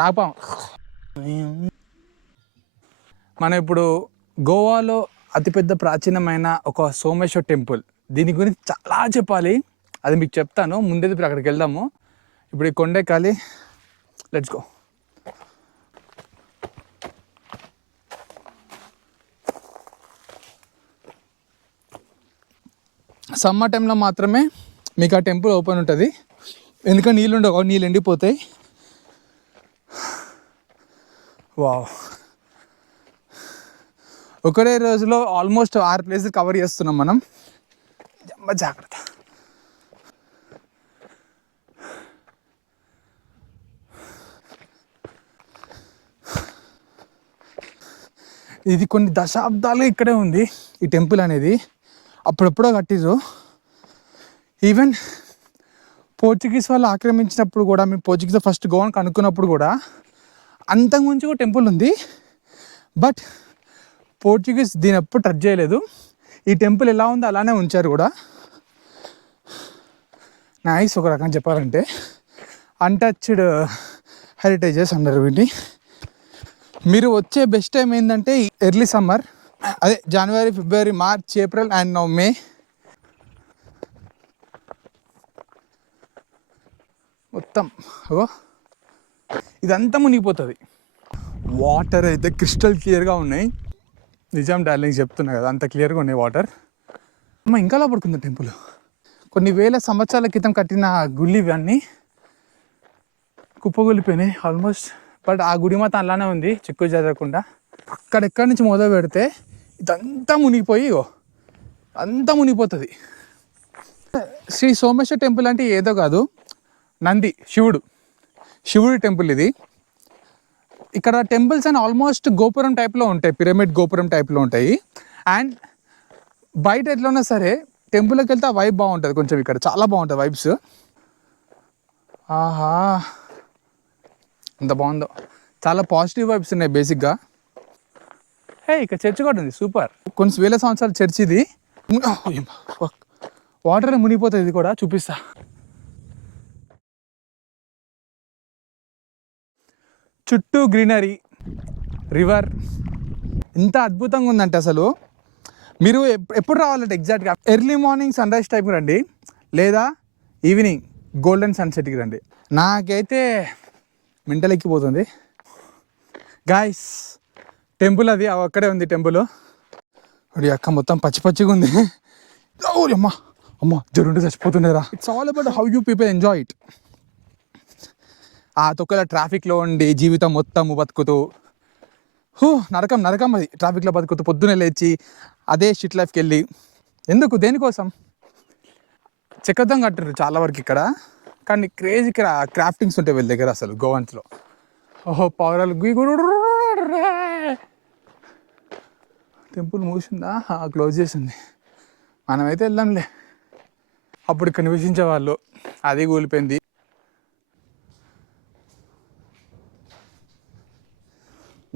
నాగపాము. మనం ఇప్పుడు గోవాలో అతిపెద్ద ప్రాచీనమైన ఒక సోమేశ్వర్ టెంపుల్, దీని గురించి చాలా చెప్పాలి, అది మీకు చెప్తాను. ముందే ఇప్పుడు అక్కడికి వెళ్దాము. ఇప్పుడు ఈ కొండెక్కాలి. Let's go. సమ్మర్ టైంలో మాత్రమే మీకు ఆ టెంపుల్ ఓపెన్ ఉంటుంది, ఎందుకంటే నీళ్ళు ఉండవు, నీళ్ళు ఎండిపోతాయి. వావ్, ఒకటే రోజులో ఆల్మోస్ట్ 6 ప్లేసులు కవర్ చేస్తున్నాం మనం. జాగ్రత్త. ఇది కొన్ని దశాబ్దాలుగా ఇక్కడే ఉంది ఈ టెంపుల్ అనేది. అప్పుడెప్పుడో కట్టిరు. ఈవెన్ పోర్చుగీస్ వాళ్ళు ఆక్రమించినప్పుడు కూడా, మేము పోర్చుగీస్ ఫస్ట్ గోవాని కనుక్కున్నప్పుడు కూడా అంతకుముందు కూడా టెంపుల్ ఉంది. బట్ పోర్చుగీస్ దీని ఎప్పుడు టచ్ చేయలేదు. ఈ టెంపుల్ ఎలా ఉందో అలానే ఉంచారు కూడా. నైస్. ఒక రకంగా చెప్పాలంటే అన్టచ్డ్ హెరిటేజెస్ అన్నారు వీటిని. మీరు వచ్చే బెస్ట్ టైం ఏంటంటే ఎర్లీ సమ్మర్, అదే జనవరి, ఫిబ్రవరి, మార్చ్, ఏప్రిల్ అండ్ నౌ మే. మొత్తం ఇదంతా మునిగిపోతుంది. వాటర్ అయితే క్రిస్టల్ క్లియర్గా ఉన్నాయి. నిజాం డార్లింగ్ చెప్తున్నా కదా, అంత క్లియర్గా ఉన్నాయి వాటర్. అమ్మ, ఇంకా లోపడుకుంది టెంపుల్. కొన్ని వేల సంవత్సరాల క్రితం కట్టిన గుళ్ళు ఇవన్నీ కుప్పగొలిపోయినాయి ఆల్మోస్ట్. బట్ ఆ గుడి మాత్రం అలానే ఉంది, చిక్కు జరగకుండా. అక్కడెక్కడి నుంచి మొదలు పెడితే ఇదంతా మునిగిపోయి అంతా మునిగిపోతుంది. శ్రీ సోమేశ్వర్ టెంపుల్ అంటే ఏదో కాదు, నంది, శివుడి టెంపుల్ ఇది. ఇక్కడ టెంపుల్స్ అని ఆల్మోస్ట్ గోపురం టైప్లో ఉంటాయి, పిరమిడ్ గోపురం టైప్లో ఉంటాయి. అండ్ బయట ఎట్లా ఉన్నా సరే టెంపుల్కి వెళ్తే ఆ వైబ్ బాగుంటుంది కొంచెం. ఇక్కడ చాలా బాగుంటుంది వైబ్స్. ఆహా, ఎంత బాగుందో. చాలా పాజిటివ్ వైబ్స్ ఉన్నాయి బేసిక్గా. ఇక్కడ చర్చ్ కూడా ఉంది, సూపర్. కొన్ని వేల సంవత్సరాల చర్చ్ ఇది. వాటర్ మునిగిపోతుంది, ఇది కూడా చూపిస్తా. చుట్టూ గ్రీనరీ, రివర్, ఇంత అద్భుతంగా ఉందంటే అసలు. మీరు ఎప్పుడు రావాలంటే ఎగ్జాక్ట్గా ఎర్లీ మార్నింగ్ సన్ రైజ్ టైంకి రండి, లేదా ఈవినింగ్ గోల్డెన్ సన్సెట్కి రండి. నాకైతే మెంటల్ ఎక్కిపోతుంది. గాయస్, టెంపుల్ అది అక్కడే ఉంది టెంపుల్. అది అక్క మొత్తం పచ్చి పచ్చిగా ఉంది. అమ్మ జరుంటే చచ్చిపోతుండేరా. It's all about how you people enjoy it. ఆ తొక్కల ట్రాఫిక్లో ఉండి జీవితం మొత్తం బతుకుతూ, నరకం అది. ట్రాఫిక్లో బతుకుతూ పొద్దున్నే లేచి అదే షిట్ లైఫ్కి వెళ్ళి ఎందుకు, దేనికోసం? చెక్కద్దం కట్టారు చాలా వరకు ఇక్కడ, కానీ క్రేజీ క్రాఫ్టింగ్స్ ఉంటాయి వీళ్ళ దగ్గర అసలు గోవాన్స్లో. పౌరాలు టెంపుల్ మూసిందా? క్లోజ్ చేసింది. మనమైతే వెళ్దాంలే. అప్పుడు ఇక్కడ నివసించే వాళ్ళు, అది కూలిపోయింది.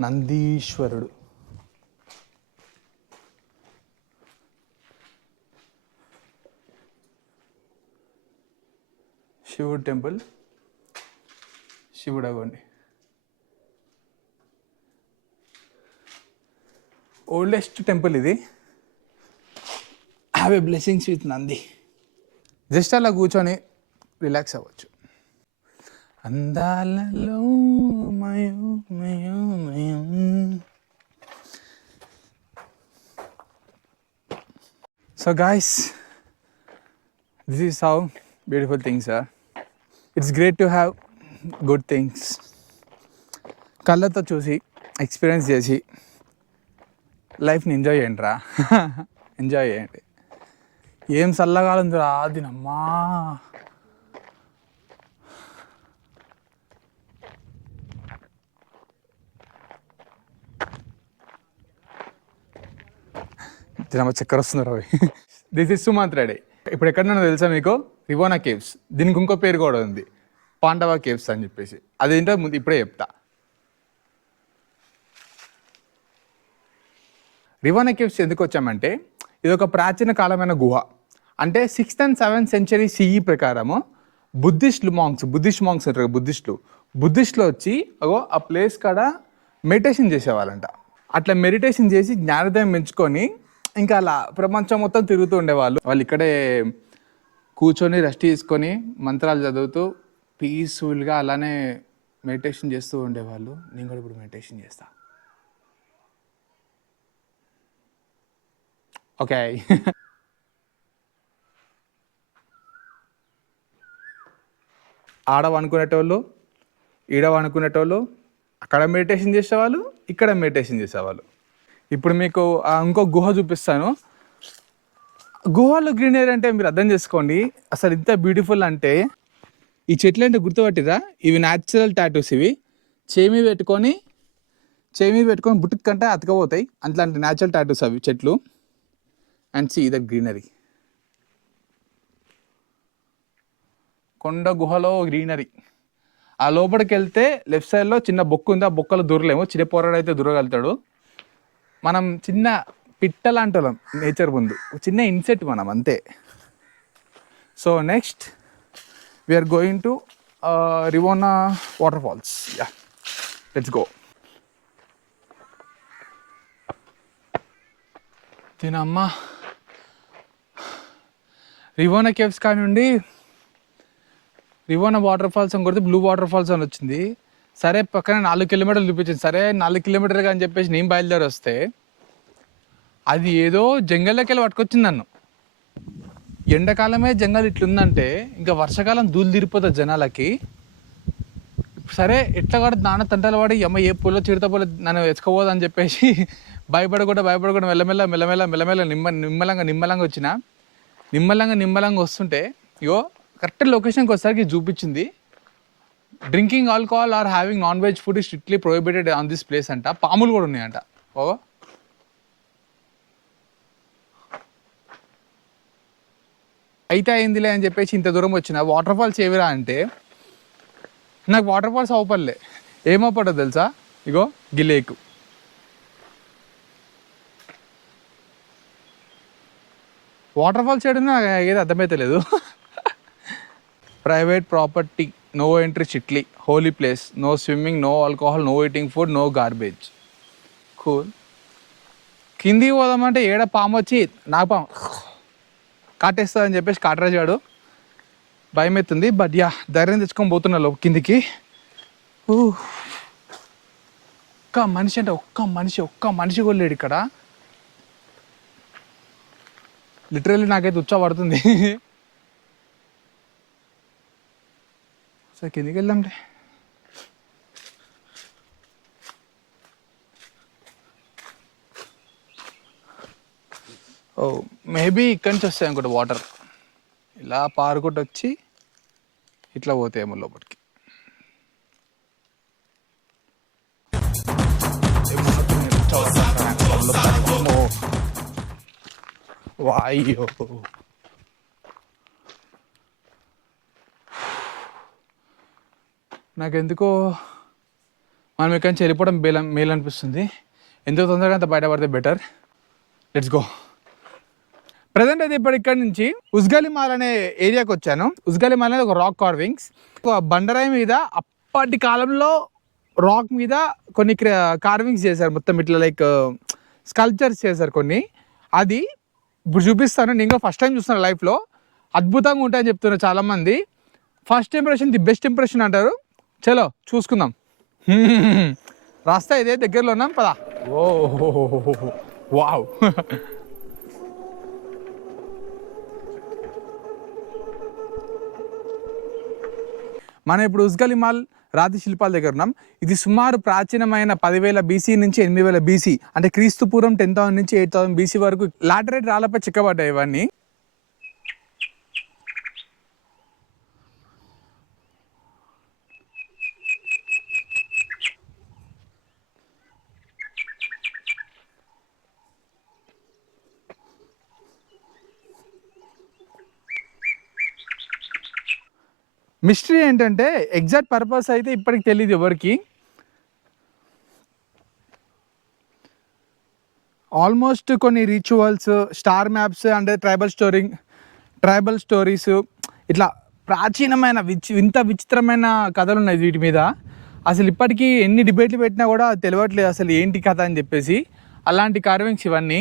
నందీశ్వరుడు, శివుడు టెంపుల్. శివుడు అవ్వండి, ఓల్డెస్ట్ టెంపుల్ ఇది. Have a blessings with Nandi. Just అలా కూర్చొని రిలాక్స్ అవ్వచ్చు. అందాలలో so guys, this is how beautiful things are. It's great to have good things. కళ్ళతో చూసి ఎక్స్పీరియన్స్ చేసి లైఫ్ని ఎంజాయ్ చేయండి రా. ఎంజాయ్ చేయండి. ఏం చల్లగాలం రా దినమ్మా. తినమ్మ చక్కర వస్తున్నారు అవి. This is Sumanth Reddy. ఇప్పుడు ఎక్కడున్నానో తెలుసా మీకు? రివోనా కేవ్స్. దీనికి ఇంకో పేరు కూడా ఉంది, పాండవ కేవ్స్ అని చెప్పేసి. అదేంటో ముందు ఇప్పుడే చెప్తా. రివోనా కేవ్స్ ఎందుకు వచ్చామంటే, ఇది ఒక ప్రాచీన కాలమైన గుహ. అంటే 6th and 7th century CE ప్రకారము బుద్ధిస్ట్ మాంక్స్ అంటారు, బుద్ధిస్టులు వచ్చి అగో ఆ ప్లేస్ కాడ మెడిటేషన్ చేసేవాళ్ళంట. అట్లా మెడిటేషన్ చేసి జ్ఞానోదయం పెంచుకొని ఇంకా అలా ప్రపంచం మొత్తం తిరుగుతూ ఉండేవాళ్ళు. వాళ్ళు ఇక్కడే కూర్చొని రెస్ట్ తీసుకొని మంత్రాలు చదువుతూ పీస్ఫుల్గా అలానే మెడిటేషన్ చేస్తూ ఉండేవాళ్ళు. నేను కూడా ఇప్పుడు మెడిటేషన్ చేస్తా. ఓకే. ఆడ అనుకునేటోళ్ళు, ఈడ అనుకునేటోళ్ళు, అక్కడ మెడిటేషన్ చేసేవాళ్ళు, ఇక్కడ మెడిటేషన్ చేసేవాళ్ళు. ఇప్పుడు మీకు ఇంకో గుహ చూపిస్తాను. గుహలో గ్రీనరీ అంటే మీరు అర్థం చేసుకోండి అసలు ఇంత బ్యూటిఫుల్ అంటే. ఈ చెట్లు అంటే గుర్తుపట్టిరా, ఇవి న్యాచురల్ టాటూస్. ఇవి చేయి మీద పెట్టుకొని బుట్టుకు కంటే అతకపోతాయి, అట్లాంటి న్యాచురల్ టాటూస్ అవి చెట్లు. And see the greenery. కొండ గుహలో గ్రీనరీ. ఆ లోపలికి వెళ్తే లెఫ్ట్ సైడ్లో చిన్న బొక్క ఉంది, ఆ బొక్కలో దూరలేము. చిన్న పోరాడు అయితే దూరగలుగుతాడు. మనం చిన్న పిట్ట లాంటి వాళ్ళం నేచర్ ముందు, చిన్న ఇన్సెక్ట్ మనం అంతే. So next we're going to Rivona water falls. Yeah, let's go. తినమ్మా రివోనా కేవ్స్ కానివ్వండి, రివోనా వాటర్ ఫాల్స్ అని కొడితే బ్లూ వాటర్ ఫాల్స్ అని వచ్చింది. సరే పక్కన 4 కిలోమీటర్లు చూపించింది. సరే 4 కిలోమీటర్గా అని చెప్పేసి నేను బయలుదేరి వస్తే అది ఏదో జంగల్లోకి వెళ్ళి పట్టుకొచ్చింది నన్ను. ఎండాకాలమే జంగల్ ఇట్లుందంటే ఇంకా వర్షాకాలం దూలు తీరిపోతుంది జనాలకి. సరే ఎట్లా కూడా నాన్న తంటలు పడి అమ్మ ఏ పూలో చిడత పూల నన్ను ఎచ్చుకోపోదని చెప్పేసి భయపడకుండా మెల్లమెల్ల నిమ్మలంగా వచ్చిన. నిమ్మలంగా వస్తుంటే ఇగో కరెక్ట్ లొకేషన్కి వచ్చేసరికి చూపించింది drinking alcohol or having non veg food strictly prohibited on this place అంట. పాములు కూడా ఉన్నాయంట. ఓ అయితే అయిందిలే అని చెప్పేసి ఇంత దూరం వచ్చిన. వాటర్ ఫాల్స్ ఏవిరా అంటే నాకు వాటర్ ఫాల్స్ అవపడలే. ఏమవుపడో తెలుసా, ఇగో గిలేకు. వాటర్ ఫాల్స్ చేయడం ఏది అర్థమైతే లేదు. Private property, no entry strictly, holy place, no swimming, no alcohol, no eating food, no garbage. Cool. కిందికి పోదామంటే ఏడ పాము వచ్చి నాకు పాము కాటేస్తా అని చెప్పేసి కాటరాజాడు. భయం అవుతుంది. బట్ యా ధైర్యం తెచ్చుకొని పోతున్నా కిందికి. ఒక్క మనిషి కూడా లేడు ఇక్కడ. లిటరల్లీ నాకైతే ఉచ్చా పడుతుంది. సరే కిందికి వెళ్దాంలే. ఓ మేబీ ఇక్కడి నుంచి వస్తాయి అనుకుంటా వాటర్. ఇలా పారుకుంటూ వచ్చి ఇట్లా పోతాయేమో లోపలికి. వాయ్యో నాకెందుకో మనం ఇక్కడి నుంచి వెళ్ళిపోవడం మేలు అనిపిస్తుంది. ఎంత తొందరగా అంత బయటపడితే బెటర్. Let's go. ప్రజెంట్ అయితే ఇప్పుడు ఇక్కడ నుంచి ఉస్గలిమాల్ అనే ఏరియాకి వచ్చాను. ఉస్గలిమాల్ అనేది ఒక రాక్ కార్వింగ్స్. ఒక బండరాయి మీద అప్పటి కాలంలో రాక్ మీద కొన్ని కార్వింగ్స్ చేశారు. మొత్తం ఇట్లా లైక్ స్కల్ప్చర్స్ చేశారు కొన్ని. అది ఇప్పుడు చూపిస్తాను. నేను ఫస్ట్ టైం చూస్తున్నాను లైఫ్లో. అద్భుతంగా ఉంటాయని చెప్తున్నారు చాలామంది. First impression the best impression అంటారు. చలో చూసుకుందాం. రాస్తా ఇదే దగ్గరలో ఉన్నాం పదా. ఓ వావ్. మనం ఇప్పుడు ఉస్గలిమాల్ రాతి శిల్పాల దగ్గర ఉన్నాం. ఇది సుమారు ప్రాచీనమైన 10,000 BC నుంచి 8,000 BC, అంటే క్రీస్తు పూర్వం 10,000 నుంచి 8,000 BC వరకు లాటరైట్ రాళ్ళపై చిక్కబడ్డాయి ఇవన్నీ. మిస్టరీ ఏంటంటే ఎగ్జాక్ట్ పర్పస్ అయితే ఇప్పటికి తెలియదు ఎవరికి. ఆల్మోస్ట్ కొన్ని rituals, star maps and tribal stories ఇట్లా ప్రాచీనమైన ఇంత విచిత్రమైన కథలు ఉన్నాయి వీటి మీద. అసలు ఇప్పటికీ ఎన్ని డిబేట్లు పెట్టినా కూడా తెలియట్లేదు అసలు ఏంటి కథ అని చెప్పేసి. అలాంటి కార్వింగ్స్ ఇవన్నీ.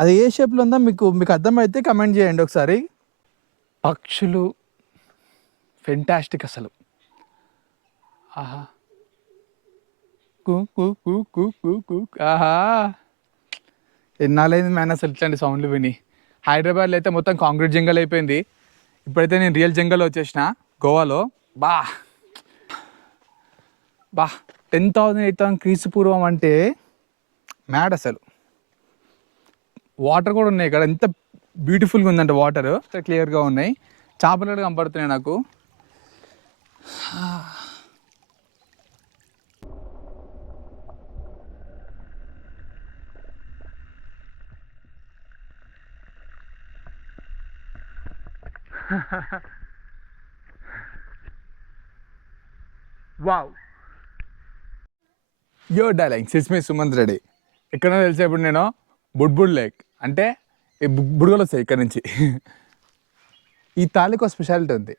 అది ఏ షేప్లో ఉందో మీకు అర్థమైతే కమెంట్ చేయండి ఒకసారి. పక్షులు ఫెంటాస్టిక్ అసలు. ఆహా కూ కూ కూ కూ కూ కూ. ఆహా ఎన్నాళ్ళైంది మ్యాన్ అసలు ఇట్లాంటి సౌండ్లు విని. హైదరాబాద్లో అయితే మొత్తం కాంక్రీట్ జంగల్ అయిపోయింది. ఇప్పుడైతే నేను రియల్ జంగల్ వచ్చేసిన గోవాలో. బా 10,000 8,000 క్రీస్తు పూర్వం అంటే మ్యాడ్ అసలు. వాటర్ కూడా ఉన్నాయి ఇక్కడ. ఎంత బ్యూటిఫుల్గా ఉందంటే వాటర్ క్లియర్గా ఉన్నాయి. చేపలు కనపడుతున్నాయి నాకు. వావ్. యో darlings, it's me Sumanth Reddy. ఎక్కడో తెలిసే ఇప్పుడు నేను బుడ్బుడ్ లేక్ అంటే ఈ బుడగలు వస్తాయి ఇక్కడ నుంచి. ఈ తాలికి ఒక స్పెషాలిటీ ఉంది.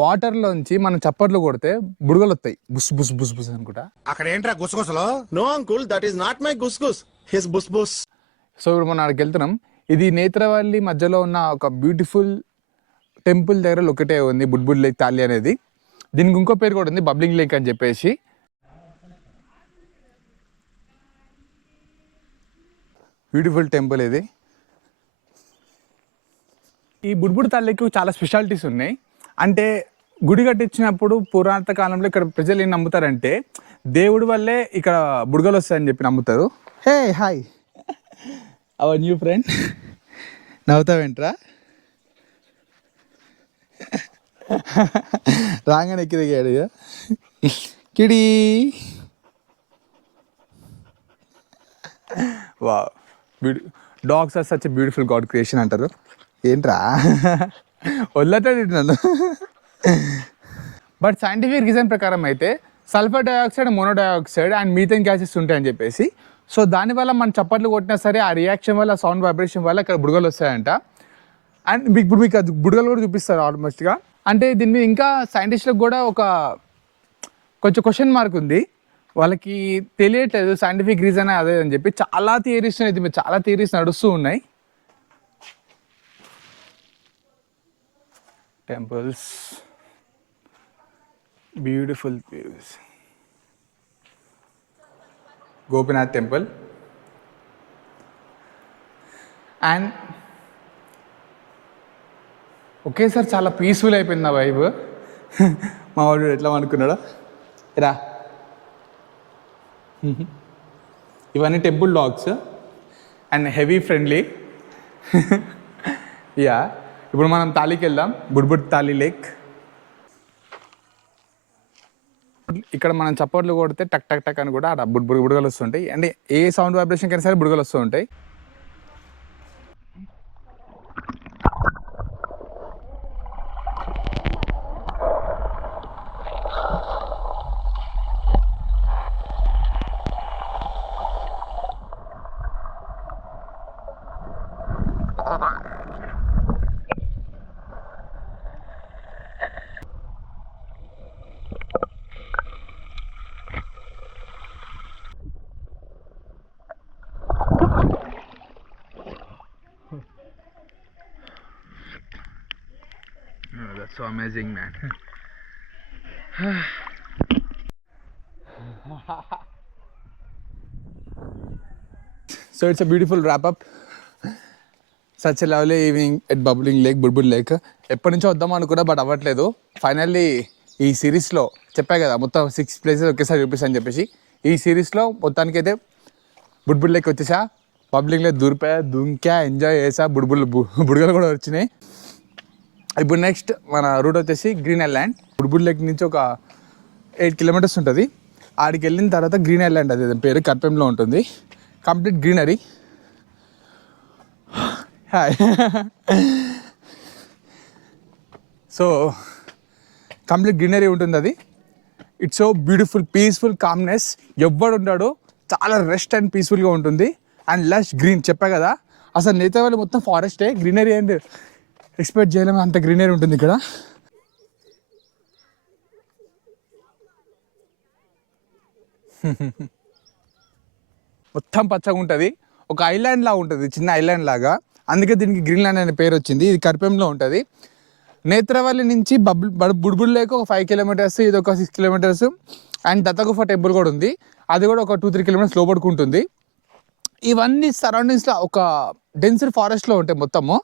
వాటర్లోంచి మనం చప్పట్లు కొడితే బుడగలు వస్తాయి. బుస్ బుస్ బుస్ బుస్ అనుకుంటా. అక్కడ ఏంట్రా గుసగుసలో? No uncle, that is not my గుస్గుస్, హిస్ బుస్ బుస్. సో ఇప్పుడు మనం అక్కడికి వెళ్తున్నాం. ఇది నేత్రవల్లి మధ్యలో ఉన్న ఒక బ్యూటిఫుల్ టెంపుల్ దగ్గర లొకేట్ అయి ఉంది బుడ్బుడ్ లేక్ తాలి అనేది. దీనికి ఇంకో పేరు కూడా ఉంది, బబ్లింగ్ లేక్ అని చెప్పేసి. బ్యూటిఫుల్ టెంపుల్ ఇది. ఈ బుడ్బుడ్ తాలికి చాలా స్పెషాలిటీస్ ఉన్నాయి. అంటే గుడి కట్టించినప్పుడు పురాతన కాలంలో ఇక్కడ ప్రజలు ఏం నమ్ముతారంటే దేవుడి వల్లే ఇక్కడ బుడగలు వస్తాయని చెప్పి నమ్ముతారు. Hey hi our new friend. నవ్వుతావేంట్రా? రాగానే ఎక్కి దిగాడు కిడి. Wow dogs are such a beautiful god creation అంటారు. ఏంట్రా వదిలేతాడు నన్ను. బట్ సైంటిఫిక్ రీజన్ ప్రకారం అయితే sulphur dioxide, monodioxide and methane gases ఉంటాయని చెప్పేసి. సో దానివల్ల మనం చప్పట్లు కొట్టినా సరే ఆ రియాక్షన్ వల్ల, సౌండ్ వైబ్రేషన్ వల్ల ఇక్కడ బుడగలు వస్తాయంట. అండ్ ఇప్పుడు మీకు అది బుడగలు కూడా చూపిస్తారు ఆల్మోస్ట్గా. అంటే దీని మీద ఇంకా సైంటిస్టులకు కూడా కొంచెం క్వశ్చన్ మార్క్ ఉంది. వాళ్ళకి తెలియట్లేదు సైంటిఫిక్ రీజన్ అదే అని చెప్పి. చాలా థియరీస్ ఉన్నాయి, దీని మీద చాలా థియరీస్ నడుస్తూ ఉన్నాయి. Temples, beautiful views. Gopinath temple. And ఒకేసారి చాలా పీస్ఫుల్ అయిపోయింది నా వైబ్. మా వాడు ఎట్లా అనుకున్నాడా రా. ఇవన్నీ temple dogs and heavy friendly. Yeah, ఇప్పుడు మనం తాలికి వెళ్దాం, బుడ్బుడ్ తాలి లేక్. ఇక్కడ మనం చప్పట్లు కొడితే టక్ టక్ టక్ అని కూడా అక్కడ బుడగలు వస్తుంటాయి. అంటే ఏ సౌండ్ వైబ్రేషన్ కైనా సరే బుడగలు వస్తూ ఉంటాయి. That's so amazing, man. So it's a beautiful wrap up. Such a lovely evening at Bubbling Lake, Budbud Lake. ఎప్పటి నుంచో వద్దాం అనుకున్నా బట్ అవ్వట్లేదు. ఫైనల్లీ ఈ సిరీస్లో చెప్పా కదా మొత్తం 6 ప్లేసెస్ ఒకేసారి చూపిస్తాను చెప్పేసి. ఈ సిరీస్లో మొత్తానికి అయితే బుడ్బుడ్ లేక్ వచ్చేసా. పబ్లిక్ లేక్ దూరిపోయా, దుంకా, ఎంజాయ్ చేసా. బుడగలు కూడా వచ్చినాయి. ఇప్పుడు నెక్స్ట్ మన రూట్ వచ్చేసి గ్రీన్ ఐలాండ్. బుడ్బుడ్ లేక్ నుంచి ఒక 8 కిలోమీటర్స్ ఉంటుంది. ఆడికి వెళ్ళిన తర్వాత గ్రీన్ ఐలాండ్, అది పేరు కట్పెంలో ఉంటుంది. Complete greenery. Hi. So complete greenery ఉంటుంది అది. It's so beautiful, peaceful, calmness. ఎవ్వడు ఉంటాడో చాలా రెస్ట్ అండ్ పీస్ఫుల్గా ఉంటుంది. అండ్ లష్ గ్రీన్ చెప్పా కదా, అసలు నేతవాళ్ళు మొత్తం ఫారెస్టే, గ్రీనరీ అండ్ ఎక్స్పెక్ట్ చేయలేము అంత గ్రీనరీ ఉంటుంది ఇక్కడ. మొత్తం పచ్చగా ఉంటుంది, ఒక ఐలాండ్ లాగా ఉంటుంది, చిన్న ఐలాండ్ లాగా, అందుకే దీనికి గ్రీన్లాండ్ అనే పేరు వచ్చింది. ఇది కర్పెంలో ఉంటుంది. నేత్రవల్లి నుంచి బుడ్బుడ్ లేక్ ఒక 5 కిలోమీటర్స్, ఇది ఒక 6 కిలోమీటర్స్. అండ్ దత్తగుఫ టెంపుల్ కూడా ఉంది, అది కూడా ఒక 2-3 కిలోమీటర్స్ లోపడుకుంటుంది. ఇవన్నీ సరౌండింగ్స్లో ఒక డెన్సర్ ఫారెస్ట్లో ఉంటాయి మొత్తము.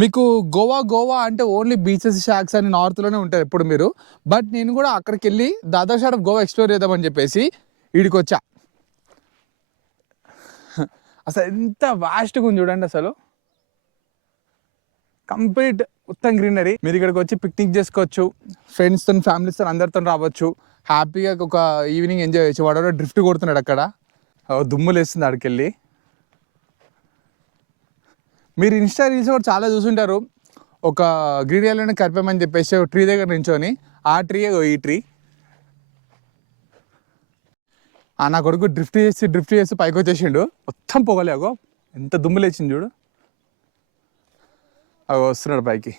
మీకు గోవా అంటే ఓన్లీ బీచెస్, షాక్స్ అని నార్త్లోనే ఉంటారు ఎప్పుడు మీరు. బట్ నేను కూడా అక్కడికి వెళ్ళి దాదాపు సైడ్ ఆఫ్ గోవా ఎక్స్ప్లోర్ చేద్దామని చెప్పేసి వీడికి వచ్చా. అసలు ఎంత వాస్ట్గా ఉంది చూడండి, అసలు కంప్లీట్ మొత్తం గ్రీనరీ. మీరు ఇక్కడికి వచ్చి పిక్నిక్ చేసుకోవచ్చు, ఫ్రెండ్స్తో, ఫ్యామిలీస్తో అందరితో రావచ్చు, హ్యాపీగా ఒక ఈవినింగ్ ఎంజాయ్ చేయొచ్చు. వాడు డ్రిఫ్ట్ కొడుతున్నాడు అక్కడ, దుమ్ములు వేస్తుంది అక్కడికి వెళ్ళి. మీరు ఇన్స్టా రీల్స్ కూడా చాలా చూసుంటారు, ఒక గ్రీన్ ఐలాండ్ కర్పెం అని చెప్పేసి ఒక ట్రీ దగ్గర నించొని, ఆ ట్రీ ఈ ట్రీ. నా కొడుకు డ్రిఫ్ట్ చేసి పైకి వచ్చేసిండు, మొత్తం పొగలేగో ఎంత దుమ్ము లేచింది చూడు. అవి వస్తున్నాడు పైకి.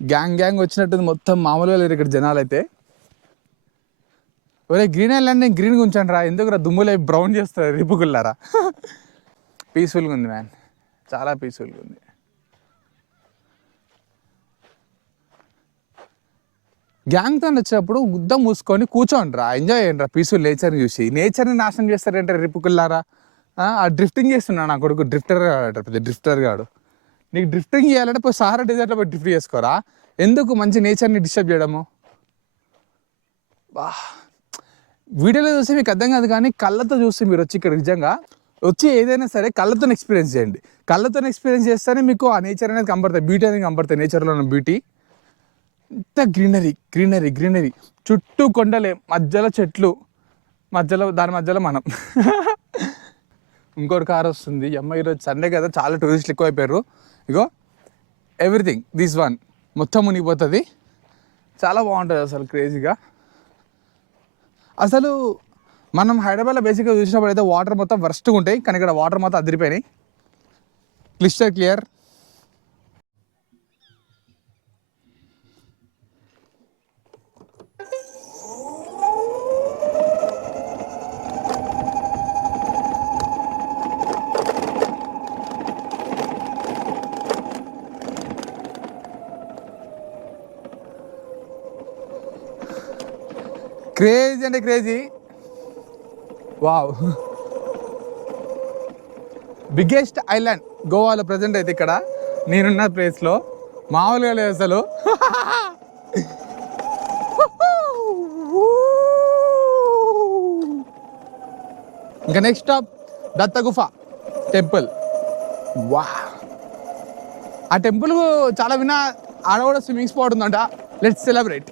గ్యాంగ్ వచ్చినట్టుంది, మొత్తం మామూలుగా లేరు ఇక్కడ జనాలు అయితే. ఒరే గ్రీన్ ఐలాండ్ నేను గ్రీన్గా ఉంచాను రా, ఎందుకు రా దుమ్ములు బ్రౌన్ చేస్తారు రిపుకుల్లారా. పీస్ఫుల్గా ఉంది మ్యాన్, చాలా పీస్ఫుల్గా ఉంది. గ్యాంగ్తో వచ్చినప్పుడు గుద్ద మూసుకొని కూర్చోండి రా, ఎంజాయ్ చేయండి రా, పీస్ఫుల్ నేచర్ని చూసి. నేచర్ని నాశనం చేస్తారంటే రిపుకుల్లారా. ఆ డ్రిఫ్టింగ్ చేస్తున్నా నా కొడుకు, డ్రిఫ్టర్ గాడు. నీకు డ్రిఫ్టింగ్ చేయాలంటే పోయి సహారా డెజర్ట్లో పోయి డ్రిఫ్ట్ చేసుకోరా, ఎందుకు మంచి నేచర్ని డిస్టర్బ్ చేయడము. బా వీడియోలో చూస్తే మీకు అర్థం కాదు, కానీ కళ్ళతో చూస్తే మీరు వచ్చి ఇక్కడ నిజంగా వచ్చి ఏదైనా సరే కళ్ళతో ఎక్స్పీరియన్స్ చేయండి. కళ్ళతో ఎక్స్పీరియన్స్ చేస్తేనే మీకు ఆ నేచర్ అనేది కనబడుతుంది, బ్యూటీ అనేది కనబడుతుంది, నేచర్లో ఉన్న బ్యూటీ. ఇంత గ్రీనరీ చుట్టూ కొండలే, మధ్యలో చెట్లు, దాని మధ్యలో మనం. ఇంకోటి కార్ వస్తుంది. అమ్మ ఈరోజు సండే కదా, చాలా టూరిస్టులు ఎక్కువ అయిపోయారు. ఇగో ఎవ్రీథింగ్ దిస్ వన్ మొత్తం మునిగిపోతుంది, చాలా బాగుంటుంది అసలు క్రేజీగా. అసలు మనం హైదరాబాద్లో బేసిక్గా చూసినప్పుడు అయితే వాటర్ మొత్తం వర్స్ట్గా ఉంటాయి, కానీ ఇక్కడ వాటర్ మొత్తం అదిరిపోయినాయి, క్లిస్టర్ క్లియర్. క్రేజీ అంటే క్రేజీ. వావ్, బిగ్గెస్ట్ ఐలాండ్ గోవాలో ప్రజెంట్ అయితే ఇక్కడ నేనున్న ప్లేస్లో, మామూలుగా లేదు అసలు. ఇంకా నెక్స్ట్ స్టాప్ దత్తగుఫ టెంపుల్. వా, ఆ టెంపుల్ చాలా విన్నా, ఆడ కూడా స్విమ్మింగ్ స్పాట్ ఉందంట. Let's celebrate.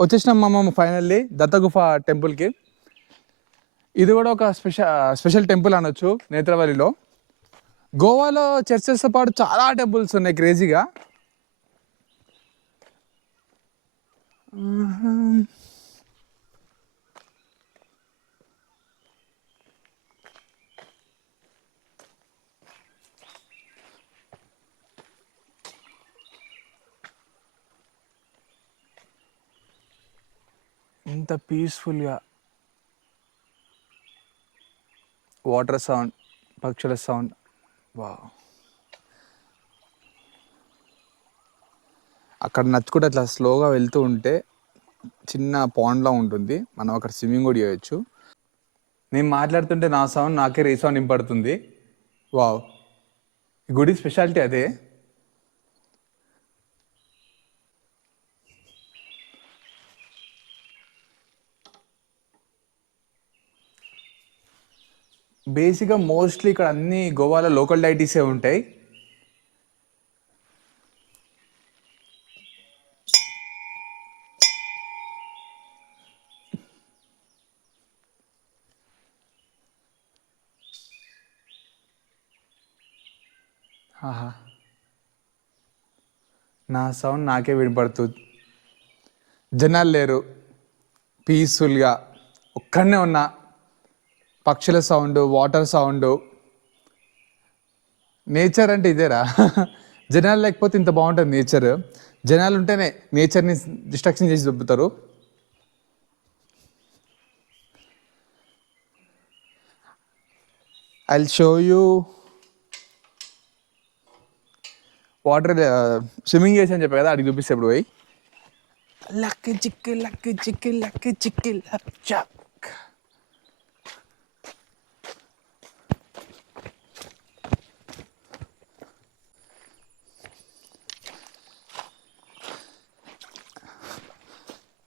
వచ్చేసినాం మేము ఫైనల్లీ దత్తగుఫ టెంపుల్కి. ఇది కూడా ఒక స్పెషల్ టెంపుల్ అనొచ్చు నేత్రవల్లిలో. గోవాలో చర్చెస్తో పాటు చాలా టెంపుల్స్ ఉన్నాయి క్రేజీగా. ఎంత పీస్ఫుల్గా, వాటర్ సౌండ్, పక్షుల సౌండ్. వా, అక్కడ నచ్చుకుంటే అట్లా స్లోగా వెళ్తూ ఉంటే చిన్న పాండ్లా ఉంటుంది, మనం అక్కడ స్విమ్మింగ్ కూడా చేయొచ్చు. నేను మాట్లాడుతుంటే నా సౌండ్ నాకే రీసౌండ్ ఇంపడుతుంది. వావ్, ఈ గుడి స్పెషాలిటీ అదే. బేసిక్గా మోస్ట్లీ ఇక్కడ అన్ని గోవాలో లోకల్ డైటీసే ఉంటాయి. ఆహా, నా సౌండ్ నాకే వినపడుతుంది. జనాలు లేరు, పీస్ఫుల్గా ఒక్కడనే ఉన్నా. పక్షుల సౌండ్, వాటర్ సౌండ్, నేచర్ అంటే ఇదేరా. జనాలు లేకపోతే ఇంత బాగుంటుంది నేచర్. జనాలు ఉంటేనే నేచర్ని డిస్ట్రక్షన్ చేసి దొబ్బుతారు. I'll show you water swimming చేసి అని చెప్పా కదా, అడిగి చూపిస్తే ఇప్పుడు పోయి. లక్ చిక్కు లక్ చిక్కు లక్ చిక్కు లక్.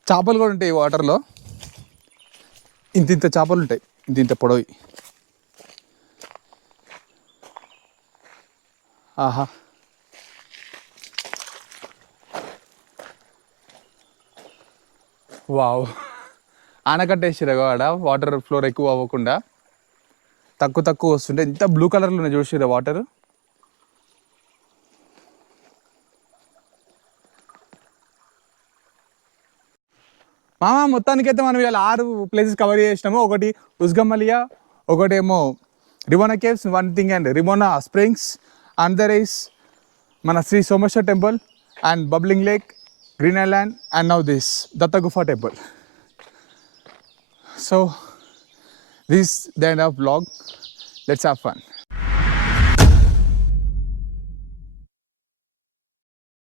చేపలు కూడా ఉంటాయి వాటర్లో. ఇంత ఇంత చేపలు ఉంటాయి, ఇంత ఇంత పొడవి. ఆహా, వావ్. ఆనకట్టేసిరా ఆడ, వాటర్ ఫ్లోర్ ఎక్కువ అవ్వకుండా తక్కువ తక్కువ వస్తుంటే ఇంత బ్లూ కలర్లో ఉన్నాయి చూసిరా వాటర్. మామ మొత్తానికైతే మనం ఇవాళ 6 ప్లేసెస్ కవర్ చేసినాము. ఒకటి ఉస్గమలియా, ఒకటేమో Rivona caves, one thing and Rivona springs, అందర్ ఈస్ మన Shri Someshwar temple and bubbling lake, green island and now this Datta Gufa temple. So this the end of vlog. Let's have fun.